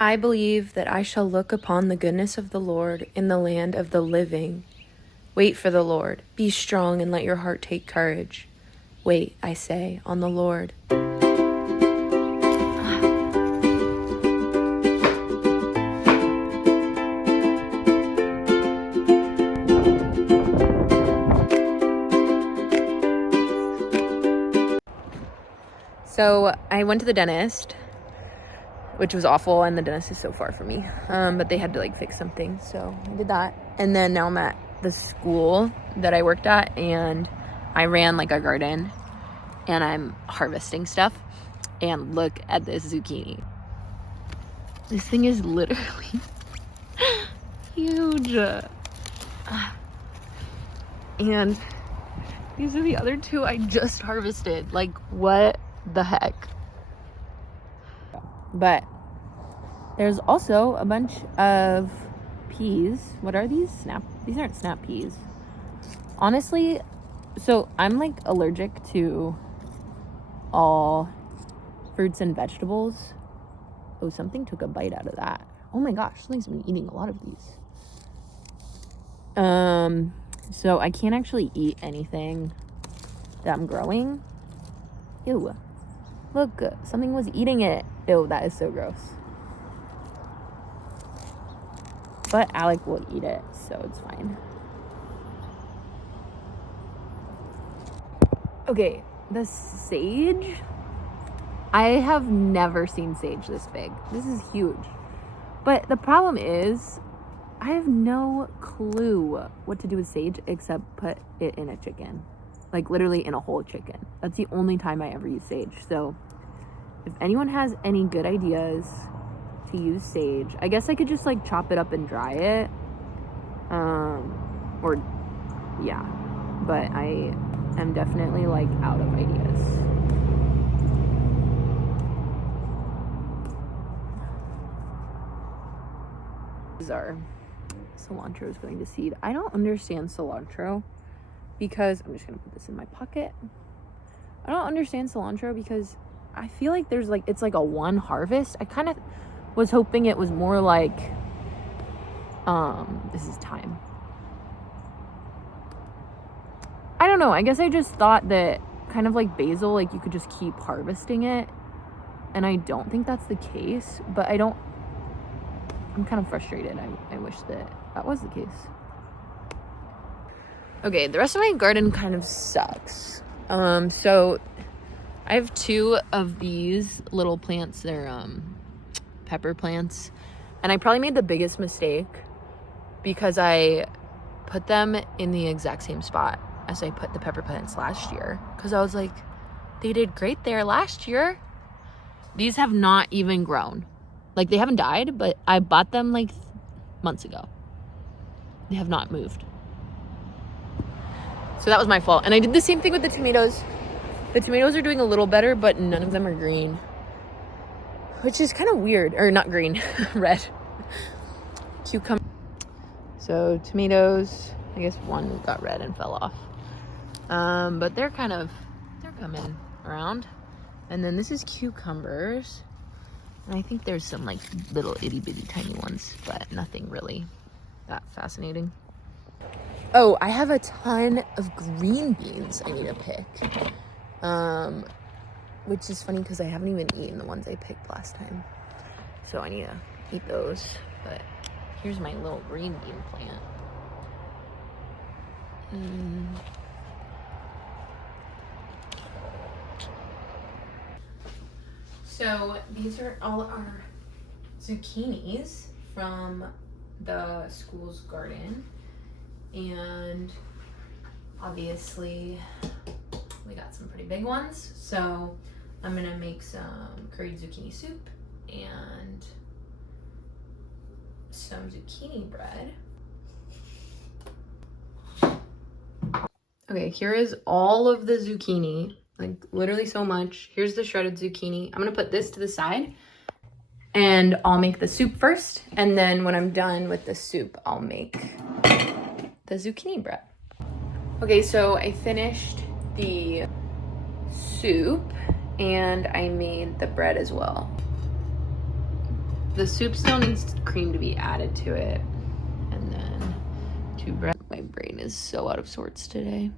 I believe that I shall look upon the goodness of the Lord in the land of the living. Wait for the Lord. Be strong and let your heart take courage. Wait, I say, on the Lord. So I went to the dentist, which was awful, and the dentist is so far from me. But they had to like fix something, so I did that. And then now I'm at the school that I worked at, and I ran like a garden, and I'm harvesting stuff. And look at this zucchini. This thing is literally huge. And these are the other two I just harvested. Like, what the heck? But there's also a bunch of peas. What are these? These aren't snap peas. Honestly, so I'm like allergic to all fruits and vegetables. Oh, something took a bite out of that. Oh my gosh, something's been eating a lot of these. So I can't actually eat anything that I'm growing. Ew. Look, something was eating it. Ew, that is so gross. But Alec will eat it, so it's fine. Okay, the sage. I have never seen sage this big. This is huge. But the problem is, I have no clue what to do with sage except put it in a chicken. Like literally in a whole chicken. That's the only time I ever use sage. So if anyone has any good ideas to use sage, I guess I could just like chop it up and dry it. Or yeah. But I am definitely like out of ideas. These are cilantro is going to seed. I don't understand cilantro because I'm just gonna put this in my pocket. I don't understand cilantro because I feel like there's like it's like a one harvest. I kind of was hoping it was more like this is thyme. I don't know. I guess I just thought that kind of like basil, like you could just keep harvesting it, and I don't think that's the case. But I'm kind of frustrated. I wish that was the case. Okay, the rest of my garden kind of sucks. So I have two of these little plants. They're pepper plants, and I probably made the biggest mistake because I put them in the exact same spot as I put the pepper plants last year, because I was like, they did great there last year. These have not even grown. Like, they haven't died, but I bought them like months ago. They have not moved. So that was my fault. And I did the same thing with the tomatoes. The tomatoes are doing a little better, but none of them are green, which is kind of weird. Or not green, red. Cucumber. So tomatoes, I guess one got red and fell off. But they're coming around. And then this is cucumbers. And I think there's some like little itty bitty tiny ones, but nothing really that fascinating. Oh, I have a ton of green beans I need to pick. Which is funny because I haven't even eaten the ones I picked last time. So I need to eat those. But here's my little green bean plant. So these are all our zucchinis from the school's garden. And obviously we got some pretty big ones. So I'm gonna make some curried zucchini soup and some zucchini bread. Okay, here is all of the zucchini, like literally so much. Here's the shredded zucchini. I'm gonna put this to the side and I'll make the soup first. And then when I'm done with the soup, I'll make the zucchini bread. Okay, so I finished the soup and I made the bread as well. The soup still needs cream to be added to it. And then 2 bread. My brain is so out of sorts today.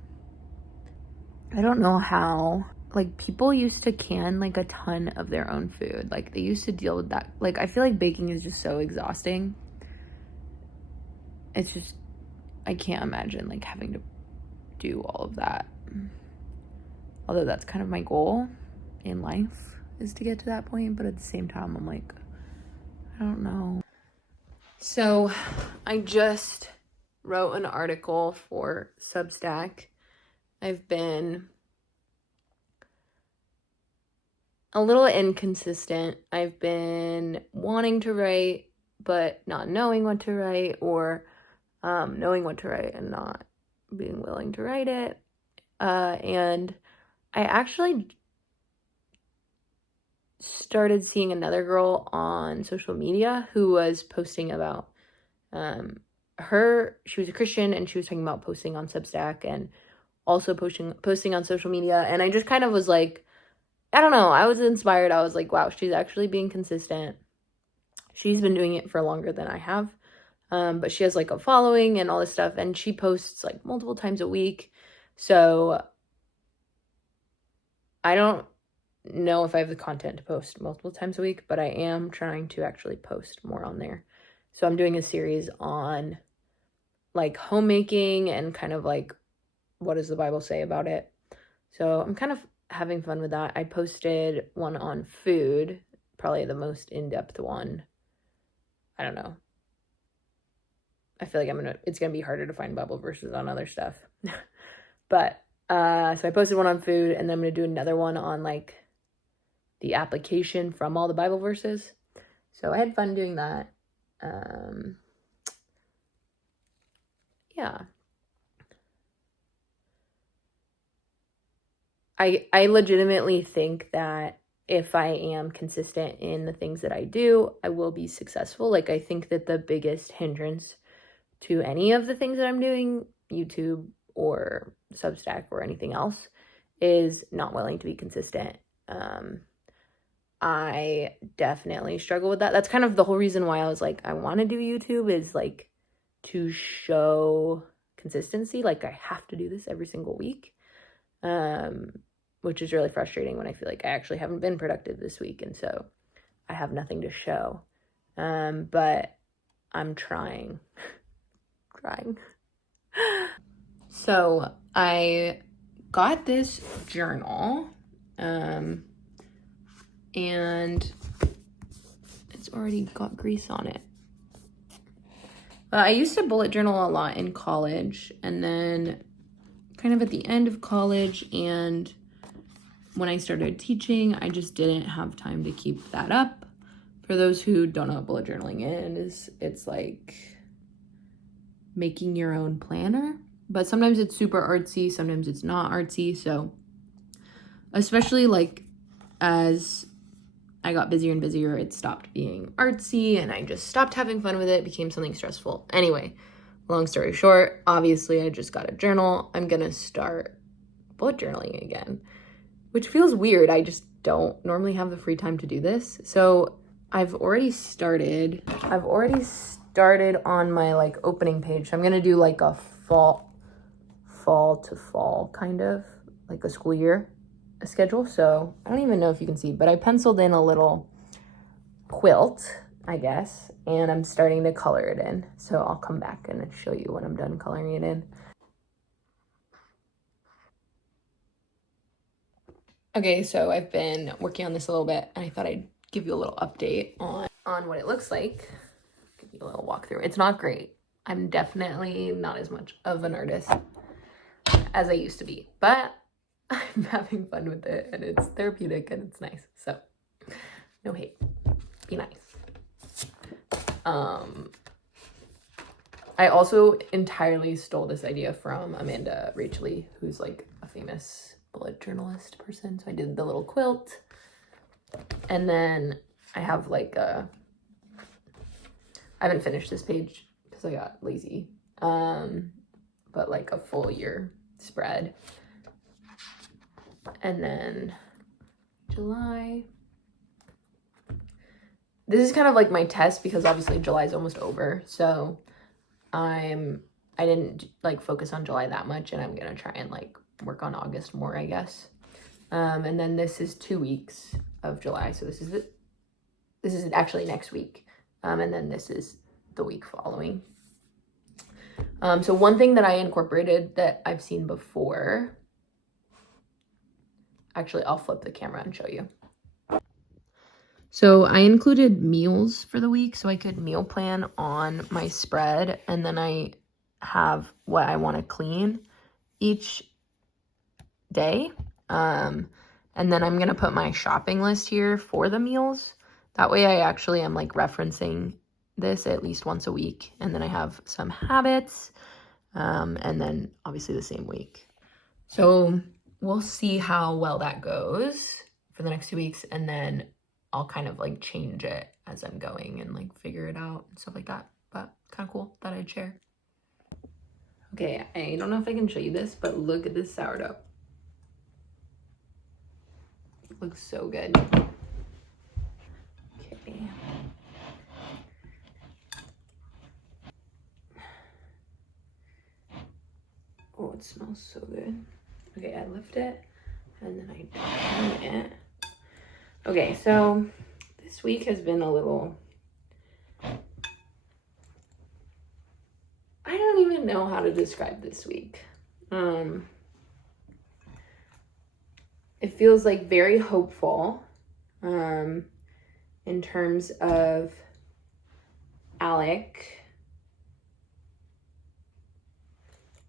I don't know how, like, people used to can like a ton of their own food. Like, they used to deal with that. Like, I feel like baking is just so exhausting. It's just, I can't imagine like having to do all of that. Although that's kind of my goal in life, is to get to that point. But at the same time, I'm like, I don't know. So I just wrote an article for Substack. I've been a little inconsistent. I've been wanting to write, but not knowing what to write, or knowing what to write and not being willing to write it. And I actually started seeing another girl on social media who was posting about she was a Christian, and she was talking about posting on Substack and also posting on social media. And I just kind of was like, I don't know, I was inspired. I was like, wow, she's actually being consistent. She's been doing it for longer than I have. But she has like a following and all this stuff, and she posts like multiple times a week. So I don't know if I have the content to post multiple times a week, but I am trying to actually post more on there. So I'm doing a series on like homemaking and kind of like, what does the Bible say about it? So I'm kind of having fun with that. I posted one on food, probably the most in-depth one. I don't know. I feel like it's gonna be harder to find Bible verses on other stuff. But so I posted one on food, and then I'm gonna do another one on like the application from all the Bible verses. So I had fun doing that. Yeah. I legitimately think that if I am consistent in the things that I do, I will be successful. Like, I think that the biggest hindrance to any of the things that I'm doing, YouTube or Substack or anything else, is not willing to be consistent. I definitely struggle with that. That's kind of the whole reason why I was like, I want to do YouTube, is like to show consistency. Like, I have to do this every single week, which is really frustrating when I feel like I actually haven't been productive this week, and so I have nothing to show. But I'm trying. So I got this journal, and it's already got grease on it. I used to bullet journal a lot in college, and then kind of at the end of college and when I started teaching, I just didn't have time to keep that up. For those who don't know what bullet journaling is, it's like making your own planner, but sometimes it's super artsy, sometimes it's not artsy. So especially like as I got busier and busier, it stopped being artsy and I just stopped having fun with it. It became something stressful. Anyway, long story short, obviously I just got a journal. I'm gonna start bullet journaling again, which feels weird. I just don't normally have the free time to do this. So I've already started on my like opening page. So I'm gonna do like a fall to fall kind of like a school year schedule. So I don't even know if you can see, but I penciled in a little quilt, I guess, and I'm starting to color it in. So I'll come back and show you when I'm done coloring it in. Okay, so I've been working on this a little bit, and I thought I'd give you a little update on what it looks like. Give you a little walkthrough. It's not great. I'm definitely not as much of an artist as I used to be, but I'm having fun with it, and it's therapeutic, and it's nice. So no hate. Be nice. I also entirely stole this idea from Amanda Rachely, who's like a famous bullet journalist person. So I did the little quilt, and then I have like I haven't finished this page because I got lazy, but like a full year spread. And then July, this is kind of like my test because obviously July is almost over. So I didn't like focus on July that much, and I'm gonna try and like work on August more, I guess. And then this is 2 weeks of July. So this is actually next week. And then this is the week following. So one thing that I incorporated that I've seen before, actually I'll flip the camera and show you. So I included meals for the week so I could meal plan on my spread, and then I have what I want to clean each day. And then I'm going to put my shopping list here for the meals. That way I actually am like referencing this at least once a week. And then I have some habits, and then obviously the same week. So we'll see how well that goes for the next 2 weeks. And then I'll kind of like change it as I'm going and like figure it out and stuff like that. But kind of cool that I'd share. Okay, I don't know if I can show you this, but look at this sourdough. It looks so good. Okay. Oh, it smells so good. Okay, I lift it and then I turn it. Okay, so this week has been a little, I don't even know how to describe this week. It feels like very hopeful in terms of Alec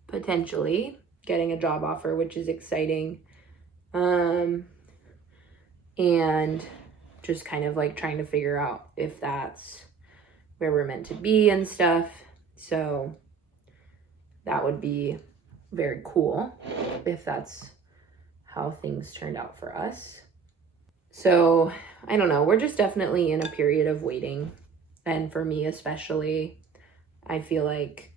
potentially getting a job offer, which is exciting. And just kind of like trying to figure out if that's where we're meant to be and stuff. So that would be very cool if that's how things turned out for us. So I don't know, we're just definitely in a period of waiting. And for me especially, I feel like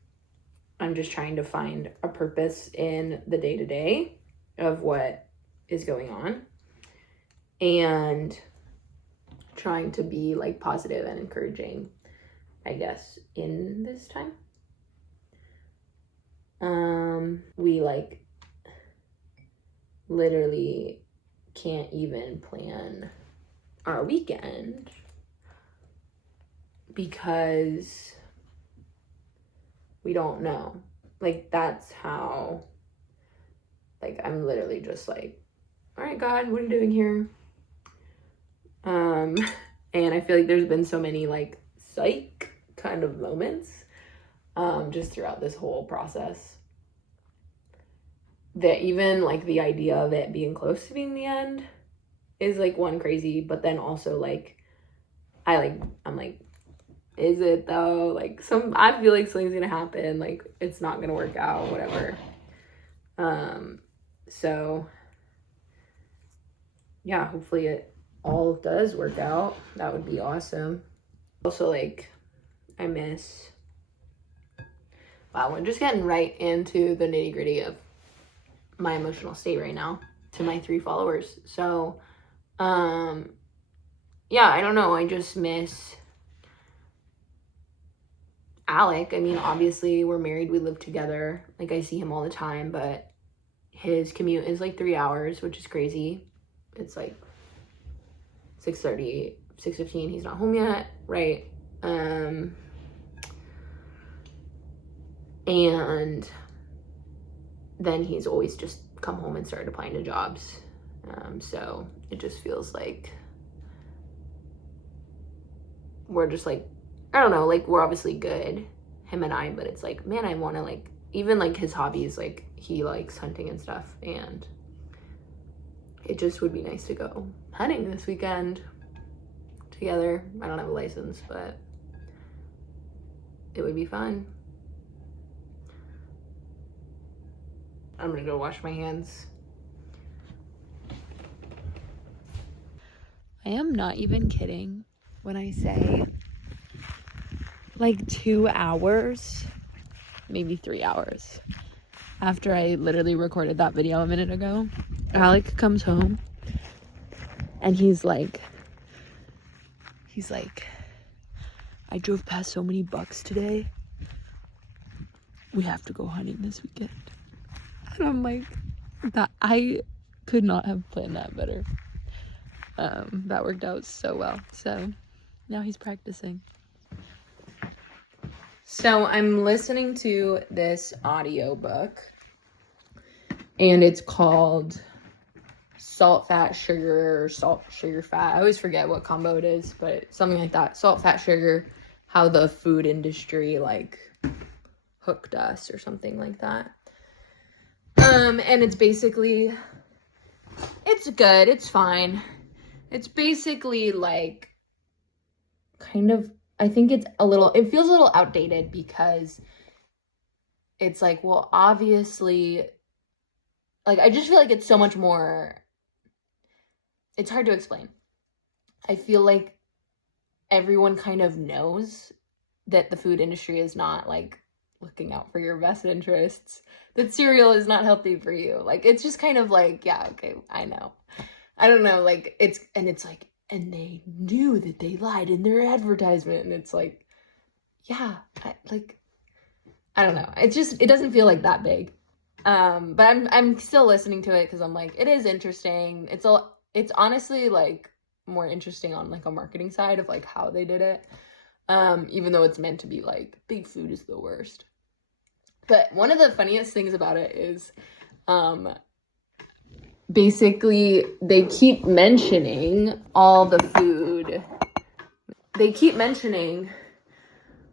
I'm just trying to find a purpose in the day-to-day of what is going on, and trying to be like positive and encouraging, I guess, in this time. We like literally can't even plan our weekend because we don't know. Like, that's how, like, I'm literally just like, all right, God, what are you doing here? And I feel like there's been so many like psych kind of moments just throughout this whole process that even like the idea of it being close to being the end is like one crazy, but then also like I'm like, is it though? Like I feel like something's gonna happen, like it's not gonna work out, whatever. So yeah, hopefully it all does work out. That would be awesome. Also, like, wow, we're just getting right into the nitty-gritty of my emotional state right now to my 3 followers. So yeah, I don't know, I just miss Alec. I mean, obviously we're married, we live together, like I see him all the time, but his commute is like 3 hours, which is crazy. It's like 6:30, 6:15, he's not home yet, right? And then he's always just come home and started applying to jobs. So it just feels like we're just like, I don't know, like we're obviously good, him and I, but it's like, man, I want to like, even like his hobbies, like he likes hunting and stuff, and it just would be nice to go hunting this weekend together. I don't have a license, but it would be fun. I'm gonna go wash my hands. I am not even kidding when I say like 2 hours, maybe 3 hours after I literally recorded that video a minute ago, Alec comes home and he's like, I drove past so many bucks today. We have to go hunting this weekend. And I'm like, that I could not have planned that better. That worked out so well. So now he's practicing. So I'm listening to this audiobook, and it's called Salt, Fat, Sugar, Salt, Sugar, Fat. I always forget what combo it is, but something like that. Salt, Fat, Sugar, how the food industry like hooked us or something like that. And it's basically, it's good, it's fine. It's basically like kind of, I think it feels a little outdated because it's like, well, obviously, like, I just feel like it's so much more, it's hard to explain. I feel like everyone kind of knows that the food industry is not like looking out for your best interests, that cereal is not healthy for you. Like, it's just kind of like, yeah, okay, I know. I don't know, like, it's like, and they knew that they lied in their advertisement, and it's like, yeah, I don't know. It's just, it doesn't feel like that big. But I'm still listening to it because I'm like, it is interesting. It's honestly like more interesting on like a marketing side of like how they did it. Even though it's meant to be like, big food is the worst. But one of the funniest things about it is, basically they keep mentioning all the food. They keep mentioning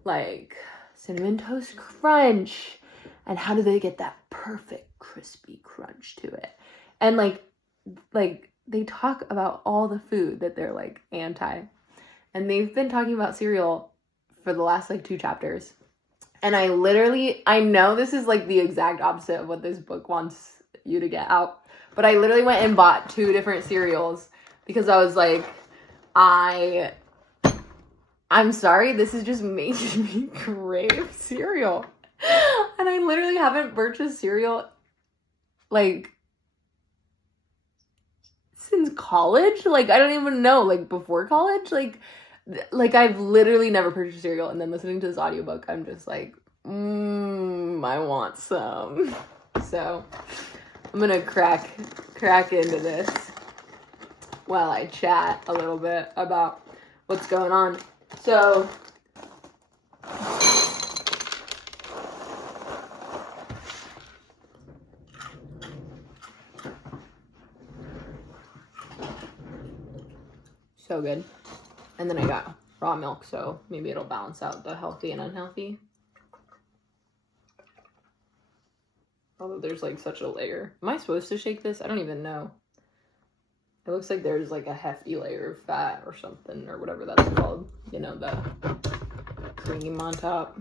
like Cinnamon Toast Crunch, and how do they get that perfect crispy crunch to it? And like they talk about all the food that they're like anti. And they've been talking about cereal for the last like 2 chapters. And I know this is like the exact opposite of what this book wants you to get out. But I literally went and bought 2 different cereals because I was like, I'm sorry, this is just making me crave cereal. And I literally haven't purchased cereal like since college. Like, I don't even know, like before college. Like I've literally never purchased cereal. And then listening to this audiobook, I'm just like, I want some. So I'm gonna crack into this while I chat a little bit about what's going on. So good. And then I got raw milk, so maybe it'll balance out the healthy and unhealthy. Although there's like such a layer. Am I supposed to shake this? I don't even know. It looks like there's like a hefty layer of fat or something, or whatever that's called. You know, the cream on top.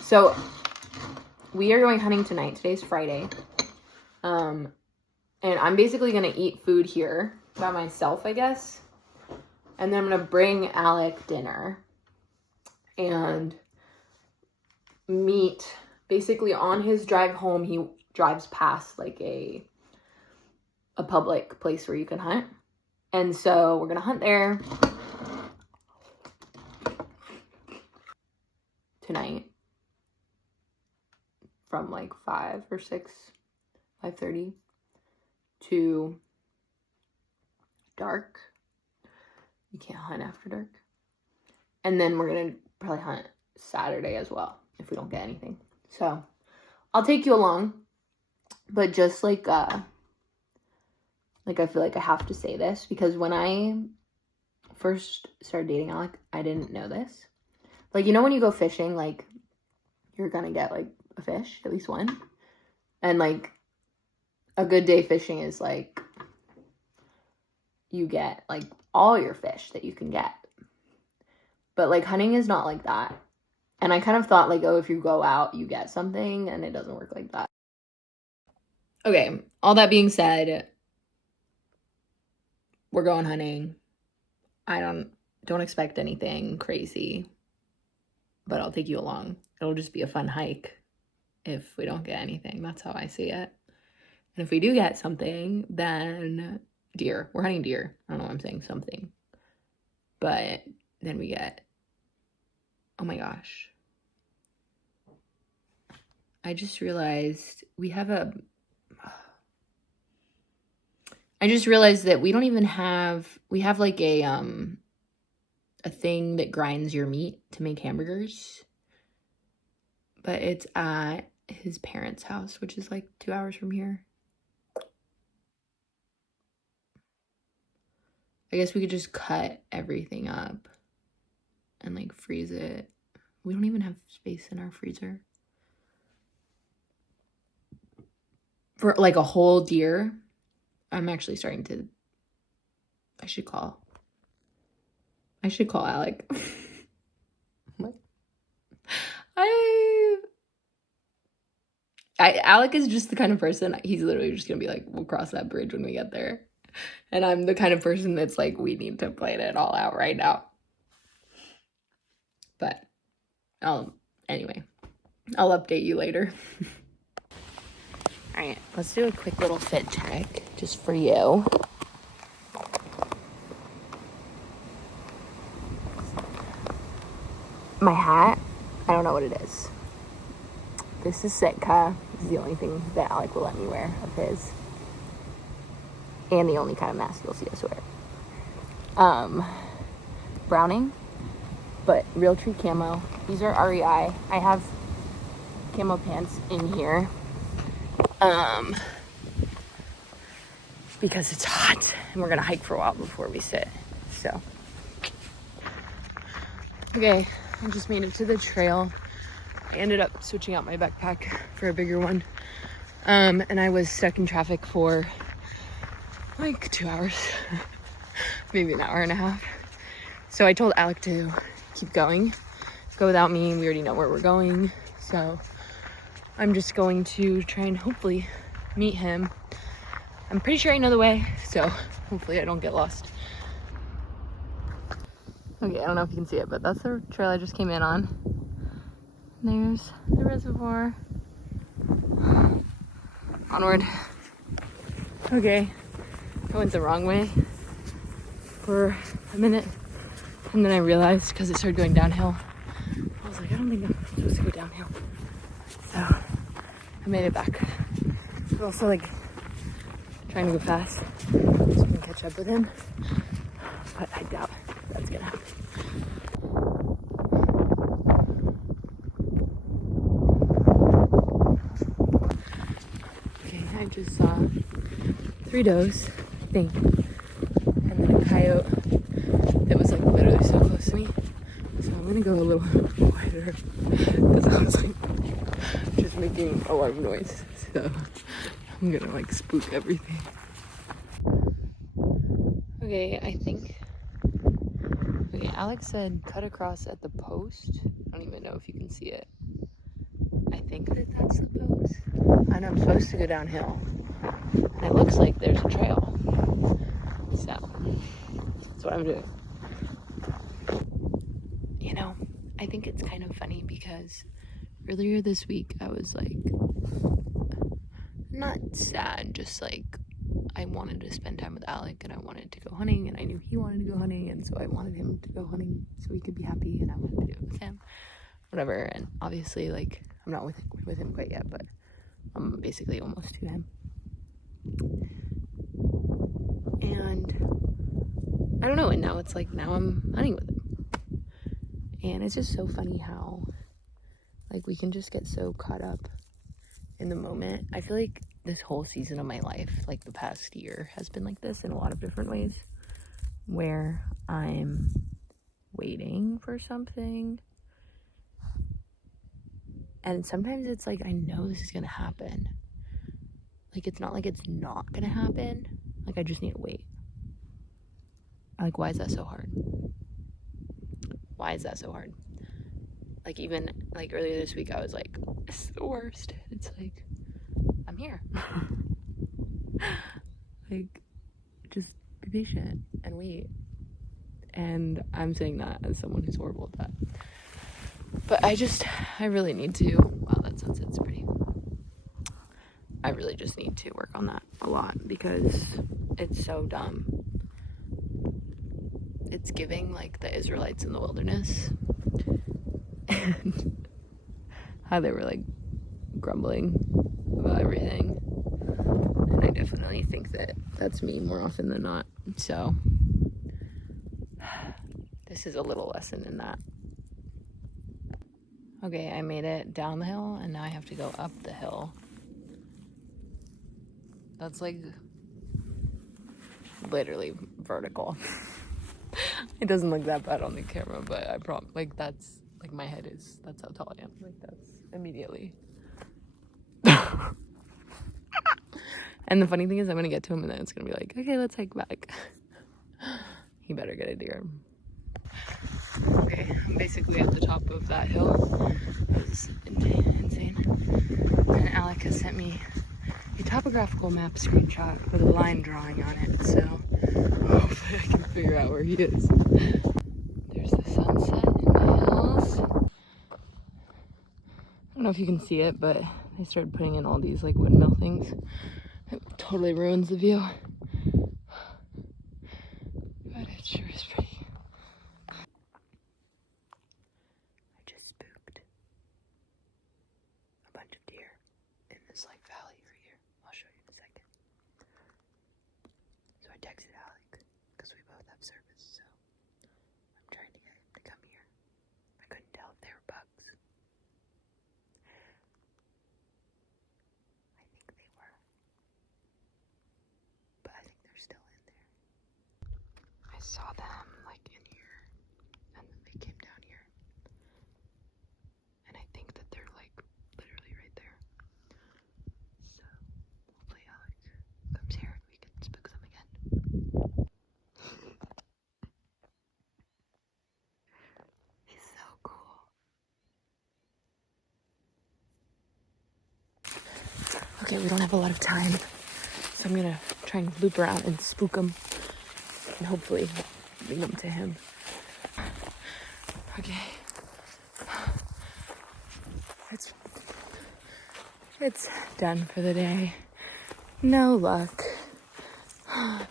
So we are going hunting tonight. Today's Friday. And I'm basically going to eat food here by myself, I guess. And then I'm going to bring Alec dinner and meet basically on his drive home. He drives past like a public place where you can hunt. And so we're going to hunt there tonight from like 5 or 6, 5:30 to dark. You can't hunt after dark. And then we're gonna probably hunt Saturday as well if we don't get anything. So I'll take you along, but just like I feel like I have to say this because when I first started dating Alec, I didn't know this. Like, you know when you go fishing, like, you're gonna get, like, a fish, at least one. And, like, a good day fishing is, like, you get, like, all your fish that you can get. But, like, hunting is not like that. And I kind of thought, like, oh, if you go out, you get something, and it doesn't work like that. Okay, all that being said, we're going hunting. I don't expect anything crazy. But I'll take you along. It'll just be a fun hike. if we don't get anything. That's how I see it. And if we do get something, then deer. We're hunting deer. I don't know why I'm saying something. But then we get, oh my gosh. I just realized we have that we don't even have, we have like a thing that grinds your meat to make hamburgers. But it's at his parents' house, which is like 2 hours from here. I guess we could just cut everything up and like freeze it. We don't even have space in our freezer for like a whole deer. I'm actually starting to, I should call Alec. Alec is just the kind of person, he's literally just gonna be like, we'll cross that bridge when we get there. And I'm the kind of person that's like, we need to plan it all out right now. But anyway, I'll update you later. All right, let's do a quick little fit check just for you. My hat, I don't know what it is. This is Sitka. This is the only thing that Alec will let me wear of his. And the only kind of mask you'll see us wear. Browning, but Realtree camo. These are REI. I have camo pants in here. Because it's hot and we're gonna hike for a while before we sit. So, okay, I just made it to the trail. I ended up switching out my backpack for a bigger one. And I was stuck in traffic for like 2 hours, maybe an hour and a half. So I told Alec to keep going, go without me. We already know where we're going. So I'm just going to try and hopefully meet him. I'm pretty sure I know the way, so hopefully I don't get lost. Okay, I don't know if you can see it, but that's the trail I just came in on. There's the reservoir. Onward. Okay, I went the wrong way for a minute, and then I realized, because it started going downhill, I was like, I don't think I'm supposed to go downhill. So I made it back. But also like trying to go fast so I can catch up with him, but I doubt that's gonna happen. Okay, I just saw 3 does, I think, and then a coyote that was like literally so close to me. So I'm gonna go a little quieter because I was like just making a lot of noise. So I'm gonna like spook everything. Okay, okay, Alex said cut across at the post. I don't even know if you can see it. I think that's the post. And I'm supposed to go downhill. And it looks like there's a trail. So that's what I'm doing. You know, I think it's kind of funny because earlier this week I was like, not sad, just like I wanted to spend time with Alec and I wanted to go hunting and I knew he wanted to go hunting, and so I wanted him to go hunting so he could be happy, and I wanted to do it with him, whatever. And obviously, like, I'm not with him quite yet, but I'm basically almost to him. And I don't know, and now it's like, now I'm hunting with him. And it's just so funny how like we can just get so caught up in the moment. I feel like this whole season of my life, like the past year, has been like this in a lot of different ways, where I'm waiting for something, and sometimes it's like I know this is gonna happen. Like, it's not like it's not gonna happen, like I just need to wait. Like, why is that so hard? Why is that so hard? Like, even like earlier this week I was like, this is the worst. It's like, I'm here. Like, just be patient and wait. And I'm saying that as someone who's horrible at that. But I really need to. Wow, that sunset's pretty. I really just need to work on that a lot because it's so dumb. It's giving like the Israelites in the wilderness and how they were like grumbling about everything. And I definitely think that that's me more often than not. So this is a little lesson in that. Okay, I made it down the hill and now I have to go up the hill. That's like literally vertical. It doesn't look that bad on the camera, but I promise, like that's like my head is, that's how tall I am. Like that's immediately. And the funny thing is I'm gonna get to him and then it's gonna be like, okay, let's hike back. He better get a deer. Okay, I'm basically at the top of that hill. It was insane. And Alec has sent me a topographical map screenshot with a line drawing on it, so hopefully I can figure out where he is. There's the sunset in the hills. I don't know if you can see it, but they started putting in all these like windmill things. It totally ruins the view. But it sure is pretty. I just spooked a bunch of deer in this like valley right here. I'll show you in a second. So I texted Alec because we both have service, so I'm trying to get him to come here. I couldn't tell if they were bugs. I think they were. But I think they're still in there. I saw them like in here and then they came down here. And I think that they're like literally right there. So hopefully Alec comes here and we can spook them again. He's so cool. Okay, we don't have a lot of time, so I'm gonna try and loop around and spook him and hopefully bring them to him. Okay. It's done for the day. No luck. I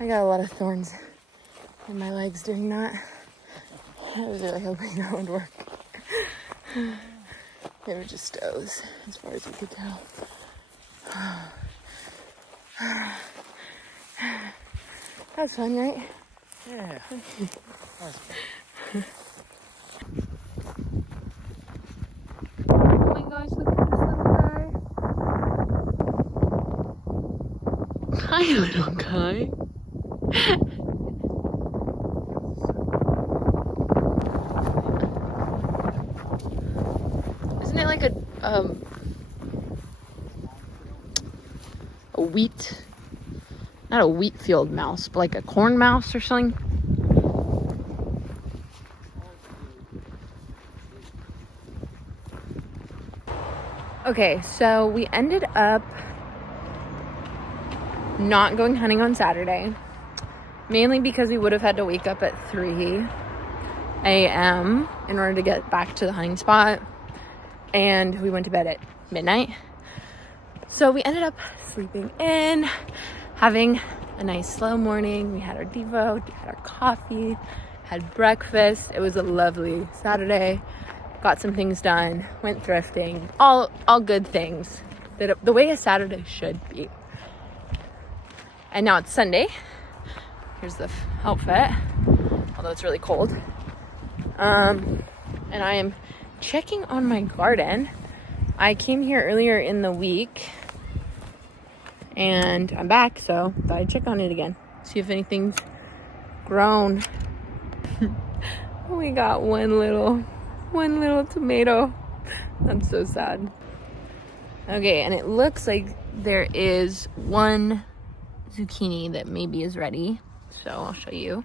got a lot of thorns in my legs doing that. I was really hoping that would work. They were just stows, as far as we could tell. That's fun, right? Yeah. That's fun. Oh my gosh, look at this little guy. Hi, little guy. Isn't it like a wheat, not a wheat field mouse, but like a corn mouse or something? Okay, so we ended up not going hunting on Saturday, mainly because we would have had to wake up at 3 a.m. in order to get back to the hunting spot, and we went to bed at midnight. So we ended up sleeping in, having a nice slow morning. We had our devo, had our coffee, had breakfast. It was a lovely Saturday. Got some things done, went thrifting, all good things, the way a Saturday should be. And now it's Sunday. Here's the outfit, although it's really cold. And I am checking on my garden. I came here earlier in the week and I'm back, so thought I'd check on it again, see if anything's grown. We got one little tomato. I'm so sad. Okay, and it looks like there is one zucchini that maybe is ready, so I'll show you.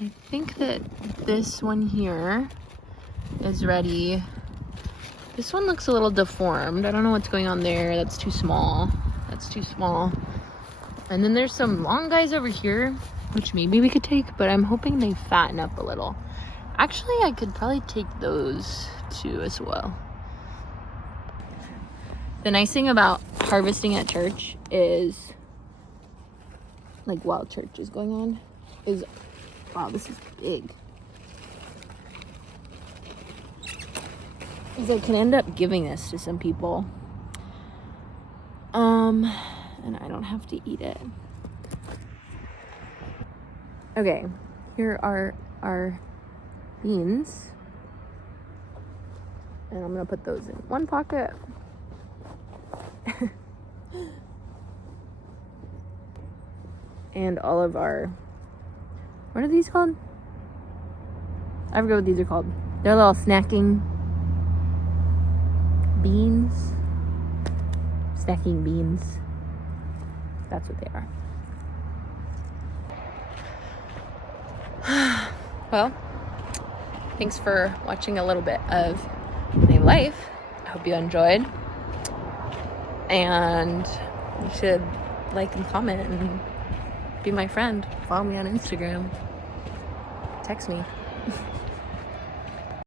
I think that this one here is ready. This one looks a little deformed. I don't know what's going on there. That's too small. That's too small. And then there's some long guys over here, which maybe we could take, but I'm hoping they fatten up a little. Actually, I could probably take those too as well. The nice thing about harvesting at church is, like while church is going on, is, wow, this is big. Is I can end up giving this to some people. And I don't have to eat it. Okay, here are our beans. And I'm gonna put those in one pocket. And all of our, what are these called? I forget what these are called. They're little snacking beans. Snacking beans. That's what they are. Well, thanks for watching a little bit of my life. I hope you enjoyed. And you should like and comment and be my friend. Follow me on Instagram. Text me.